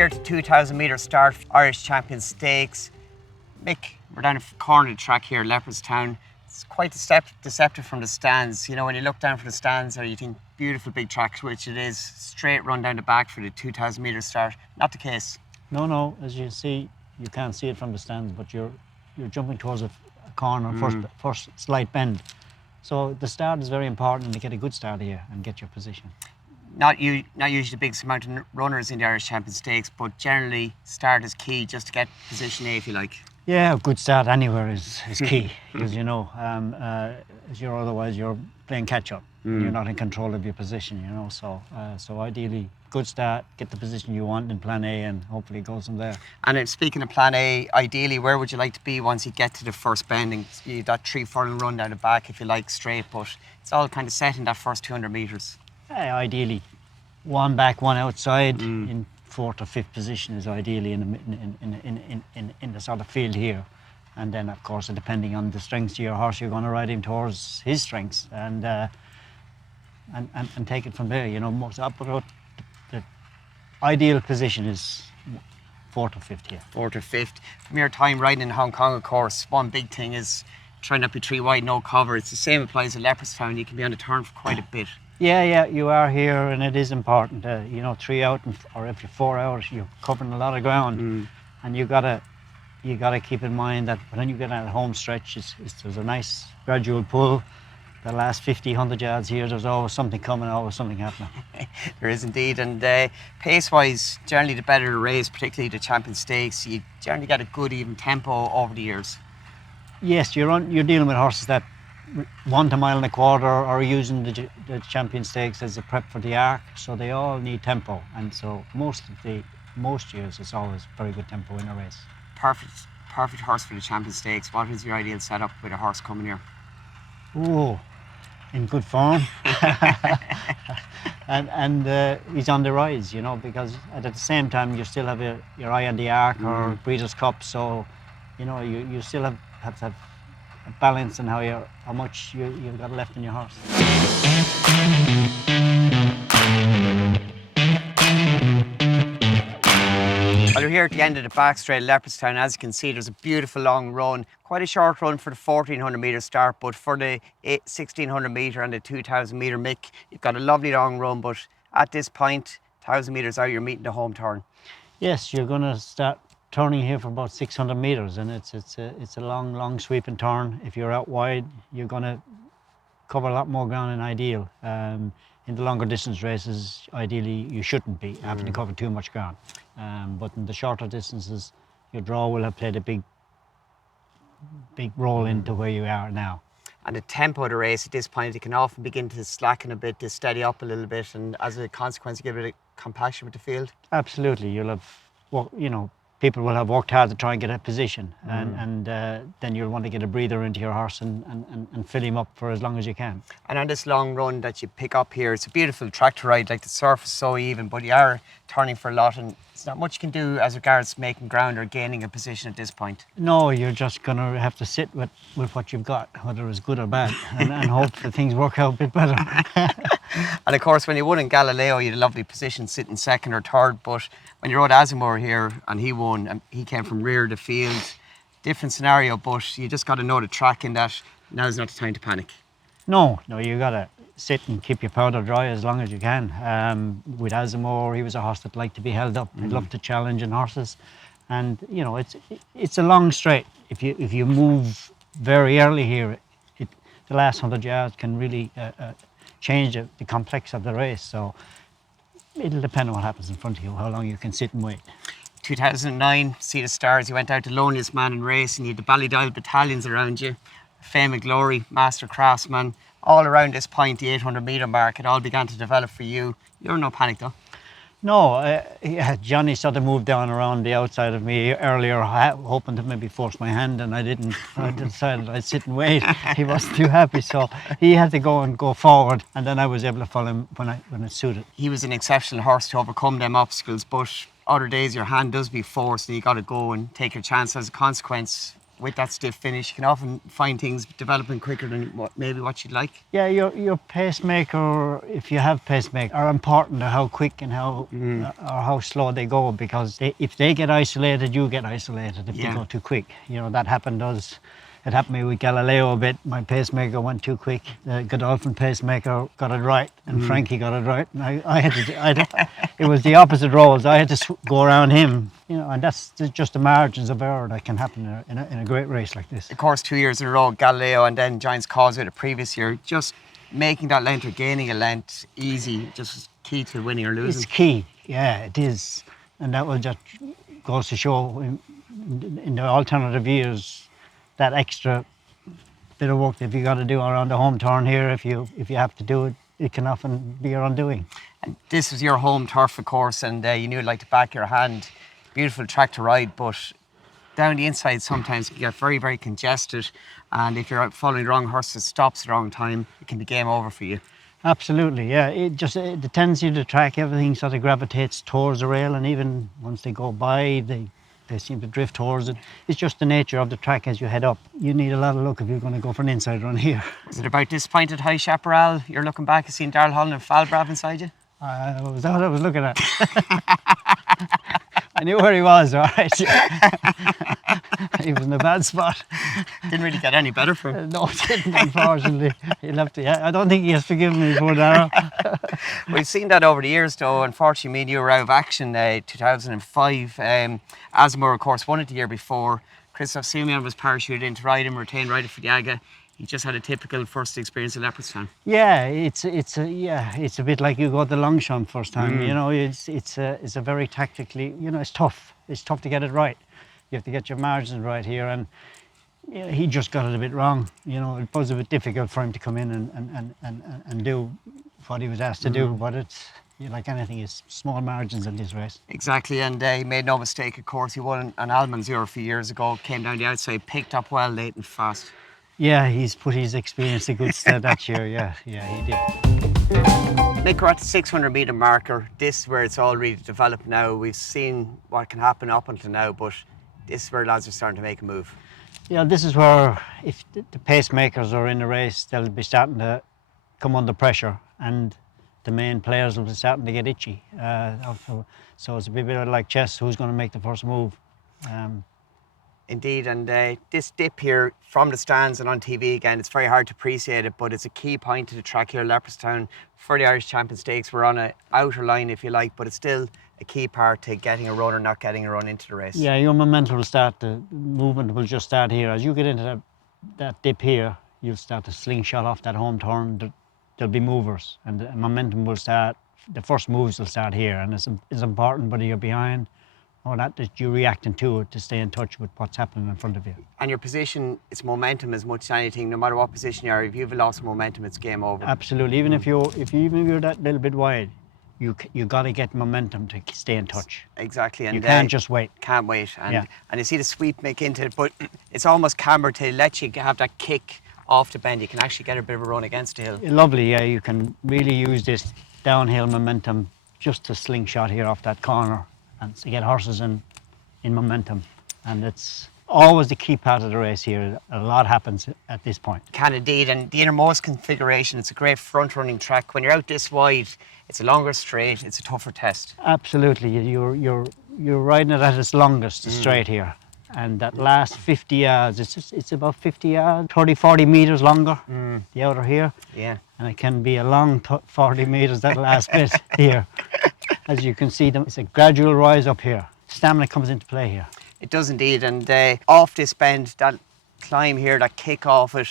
here at the 2,000 metre start, Irish Champions Stakes. Mick, we're down a corner of the track here, Leopardstown. It's quite deceptive from the stands. You know, when you look down from the stands there, you think beautiful big track, which it is, straight run down the back for the 2,000 metre start. Not the case. No, as you see, you can't see it from the stands, but you're jumping towards a corner, first slight bend. So the start is very important, and to get a good start here and get your position. Not usually the biggest amount of runners in the Irish Champions Stakes, but generally start is key just to get position A, if you like. Yeah, a good start anywhere is key, because you know, otherwise you're playing catch up. You're not in control of your position, you know. So ideally, good start, get the position you want in Plan A, and hopefully it goes from there. And speaking of Plan A, ideally, where would you like to be once you get to the first bending? You that 3 furlong run down the back, if you like, straight, but it's all kind of set in that first 200 metres. Ideally, one back, one outside in 4th or 5th position is ideally in the sort of field here. And then, of course, depending on the strengths of your horse, you're going to ride him towards his strengths and take it from there. You know, the ideal position is 4th or 5th here. 4th or 5th. From your time riding in Hong Kong, of course, one big thing is trying not to be 3 wide, no cover. It's the same applies at Leopardstown. You can be on the turn for quite a bit. Yeah, you are here, and it is important. 3 out, or if you're 4 out, you're covering a lot of ground, and you gotta keep in mind that when you get on a home stretch, there's a nice gradual pull. The last 50, 100 yards here, there's always something coming, always something happening. There is indeed, and pace-wise, generally the better the race, particularly the Champions Stakes, you generally get a good even tempo over the years. Yes, you're dealing with horses that 1 1.25 miles or using the Champions Stakes as a prep for the Arc, so they all need tempo, and so most years it's always very good tempo in a race. Perfect horse for the Champions Stakes. What is your ideal setup with a horse coming here? Oh, in good form, and he's on the rise, you know, because at the same time you still have your eye on the Arc or Breeders' Cup, so you know you still have to have a balance in how much you've got left in your horse. Well, we're here at the end of the back straight, Leopardstown. As you can see, there's a beautiful long run. Quite a short run for the 1,400 metre start, but for the 1,600 metre and the 2,000 metre Mick, you've got a lovely long run, but at this point, 1,000 metres out, you're meeting the home turn. Yes, you're going to start turning here for about 600 metres, and it's a long sweeping turn. If you're out wide, you're going to cover a lot more ground than ideal. In the longer distance races, ideally you shouldn't be having to cover too much ground. But in the shorter distances, your draw will have played a big role into where you are now. And the tempo of the race at this point, it can often begin to slacken a bit, to steady up a little bit, and as a consequence, you get a bit of compaction with the field. Absolutely, you'll have, people will have worked hard to try and get a position, and then you'll want to get a breather into your horse and fill him up for as long as you can. And on this long run that you pick up here, it's a beautiful track to ride, like the surface is so even, but you are turning for a lot, and there's not much you can do as regards making ground or gaining a position at this point. No, you're just going to have to sit with what you've got, whether it's good or bad, and hope that things work out a bit better. And of course, when you won in Galileo, you had a lovely position sitting 2nd or 3rd, but when you rode Azamor here and he won, and he came from rear of the field, different scenario, but you just got to know the track in that now's not the time to panic. No, you got to sit and keep your powder dry as long as you can. With Azamor, he was a horse that liked to be held up. He loved to challenge in horses, and you know it's a long straight. If you move very early here, the last 100 yards can really change the complex of the race. So it'll depend on what happens in front of you, how long you can sit and wait. 2009, see the stars. You went out the loneliest man in race, and you had the Ballydial battalions around you. Fame and glory, master craftsman. All around this point, the 800 metre mark, it all began to develop for you. You're no panic though. No, Johnny sort of moved down around the outside of me earlier, hoping to maybe force my hand, and I didn't. I decided I'd sit and wait. He wasn't too happy, so he had to go forward, and then I was able to follow him when it suited. He was an exceptional horse to overcome them obstacles, but other days your hand does be forced and you got to go and take your chance. As a consequence, with that stiff finish, you can often find things developing quicker than maybe what you'd like. Yeah, your pacemaker, if you have pacemaker, are important to how quick and how or how slow they go, because if they get isolated, you get isolated if they go too quick. You know, that happened us. It happened to me with Galileo a bit. My pacemaker went too quick. The Godolphin pacemaker got it right, and Frankie got it right. And I had to. It was the opposite roles. I had to go around him. You know, and that's just the margins of error that can happen in a great race like this. Of course, 2 years in a row, Galileo and then Giants Causeway the previous year. Just making that length or gaining a length easy, just key to winning or losing. It's key. Yeah, it is, and that will just goes to show in the alternative years, that extra bit of work that you got to do around the home turn here, if you have to do it, it can often be your undoing. And this was your home turf, of course, and you knew it like the back of your hand. Beautiful track to ride, but down the inside sometimes it can get very, very congested, and if you're out following the wrong horse that stops at the wrong time, it can be game over for you. Absolutely, yeah. The tendency of the track, everything sort of gravitates towards the rail, and even once they go by, they seem to drift towards it. It's just the nature of the track as you head up. You need a lot of luck if you're going to go for an inside run here. Was it about disappointed High Chaparral? You're looking back and seeing Darrell Holland and Falbrav inside you? Was that what I was looking at? I knew where he was, all right. He was in a bad spot. Didn't really get any better for him. No, it didn't, unfortunately. He'll have to, I don't think he has forgiven me for that. We've seen that over the years, though. Unfortunately, me and you were out of action 2005. Asmore, of course, won it the year before. Christoph Simeon was parachuted in to ride him, retained rider for the Aga. He just had a typical first experience in Leopardstown. Yeah, it's a bit like you go the Longines first time. You know, it's a very tactically, you know, it's tough. It's tough to get it right. You have to get your margins right here, and you know, he just got it a bit wrong. You know, it was a bit difficult for him to come in and do what he was asked to do. But it's, like anything, it's small margins in this race. Exactly, and he made no mistake. Of course, he won an Almanzor a few years ago. Came down the outside, picked up well late and fast. Yeah, he's put his experience to good stead that year. Yeah, he did. Mick, we're at the 600 metre marker. This is where it's all really developed now. We've seen what can happen up until now, but this is where lads are starting to make a move. Yeah, this is where, if the pacemakers are in the race, they'll be starting to come under pressure, and the main players will be starting to get itchy. So it's a bit like chess, who's going to make the first move. Indeed, and this dip here from the stands and on TV again, it's very hard to appreciate it, but it's a key point to the track here, Leopardstown. For the Irish Champion Stakes, we're on an outer line, if you like, but it's still a key part to getting a run or not getting a run into the race. Yeah, your momentum will start, the movement will just start here. As you get into that dip here, you'll start to slingshot off that home turn. There'll be movers, and the momentum will start, the first moves will start here, and it's important whether you're behind or not, that you're reacting to it, to stay in touch with what's happening in front of you. And your position, it's momentum as much as anything. No matter what position you are, if you've lost momentum, it's game over. Absolutely. Even if you're that little bit wide, you got to get momentum to stay in touch. Exactly. And you can't just wait. Can't wait. And you see the sweep make into it, but it's almost cambered to let you have that kick off the bend. You can actually get a bit of a run against the hill. Lovely. Yeah, you can really use this downhill momentum just to slingshot here off that corner, and to get horses in momentum. And it's always the key part of the race here. A lot happens at this point. Can indeed, and the innermost configuration, it's a great front-running track. When you're out this wide, it's a longer straight, it's a tougher test. Absolutely, you're riding it at its longest, the straight here. And that last 50 yards, it's about 50 yards, 30, 40 metres longer, the outer here. Yeah. And it can be a long 40 metres, that last bit here. As you can see, it's a gradual rise up here. Stamina comes into play here. It does indeed, and off this bend, that climb here, that kick off it,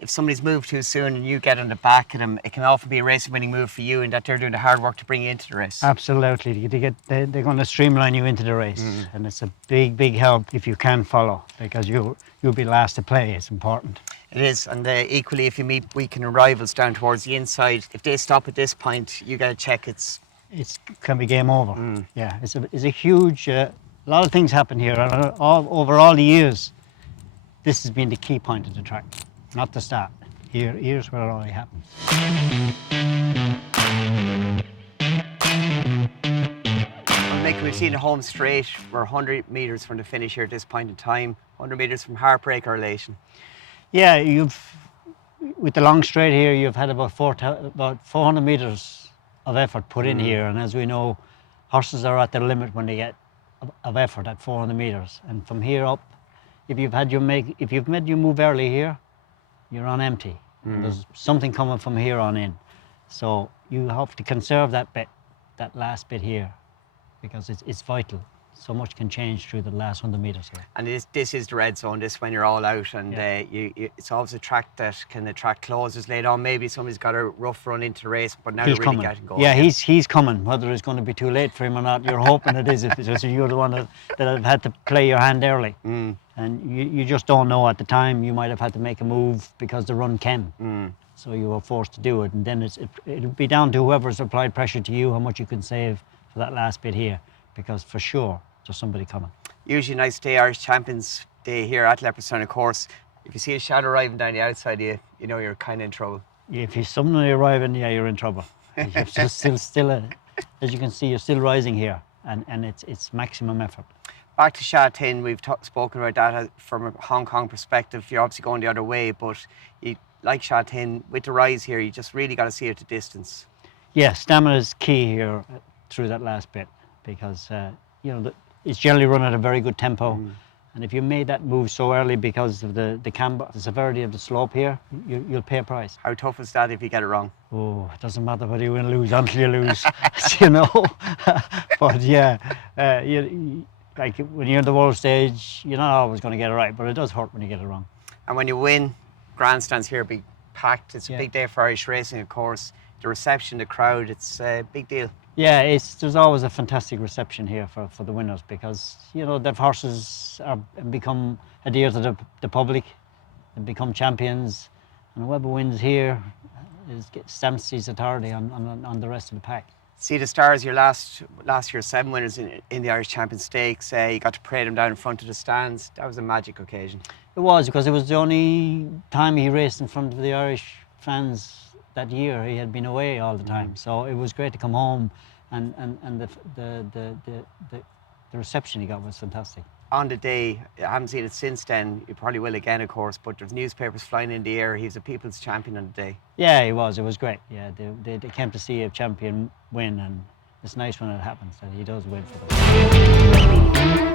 if somebody's moved too soon and you get on the back of them, it can often be a racing-winning move for you, and that they're doing the hard work to bring you into the race. Absolutely, they're going to streamline you into the race, and it's a big, big help if you can follow, because you'll be last to play. It's important. It is, and equally, if you meet weakened rivals down towards the inside, if they stop at this point, you got to check it can be game over. Yeah, it's a huge. A lot of things happen here, and over all the years, this has been the key point of the track, not the start. Here's where it all happens. Mick, we've seeing the home straight. We're 100 metres from the finish here at this point in time. 100 metres from heartbreak or elation. Yeah, with the long straight here, you've had about 400 metres of effort put in here, and as we know, horses are at their limit when they get of effort at 400 metres. And from here up, if you've made your move early here, you're on empty. And there's something coming from here on in, so you have to conserve that last bit here, because it's vital. So much can change through the last 100 metres here. And this is the red zone, this when you're all out, and it's always a track that can attract closes later on. Maybe somebody's got a rough run into the race, but now He's they're really coming. getting going. Yeah, he's coming. Whether it's going to be too late for him or not, you're hoping it is, if it's just you're the one that have had to play your hand early. And you just don't know at the time. You might have had to make a move because the run came. So you were forced to do it. And then it'll be down to whoever's applied pressure to you, how much you can save for that last bit here. Because for sure, there's somebody coming. Usually nice day, Irish Champions Day here at Leopardstown, of course. If you see a shadow arriving down the outside of you know you're kind of in trouble. If you're suddenly arriving, yeah, you're in trouble. You're still as you can see, you're still rising here, and it's maximum effort. Back to Sha Tin, we've spoken about that from a Hong Kong perspective. You're obviously going the other way, but like Sha Tin, with the rise here, you just really got to see it at a distance. Yeah, stamina is key here through that last bit, because it's generally run at a very good tempo. And if you made that move so early because of the camber, the severity of the slope here, you'll pay a price. How tough is that if you get it wrong? Oh, it doesn't matter whether you win or lose until you lose, you know. But yeah, like when you're in the world stage, you're not always going to get it right, but it does hurt when you get it wrong. And when you win, grandstands here be packed. It's a big day for Irish racing, of course. The reception, the crowd, it's a big deal. Yeah, there's always a fantastic reception here for the winners, because the horses become adhere to the public, and become champions, and whoever wins here stamps his authority on the rest of the pack. See the stars, your last year's 7 winners in the Irish Champion Stakes. You got to parade them down in front of the stands. That was a magic occasion. It was, because it was the only time he raced in front of the Irish fans that year. He had been away all the time, so it was great to come home, and the reception he got was fantastic. On the day, I haven't seen it since then. You probably will again, of course, but there's newspapers flying in the air. He's a people's champion on the day. Yeah, he was. It was great. Yeah, they came to see a champion win, and it's nice when it happens that he does win for them.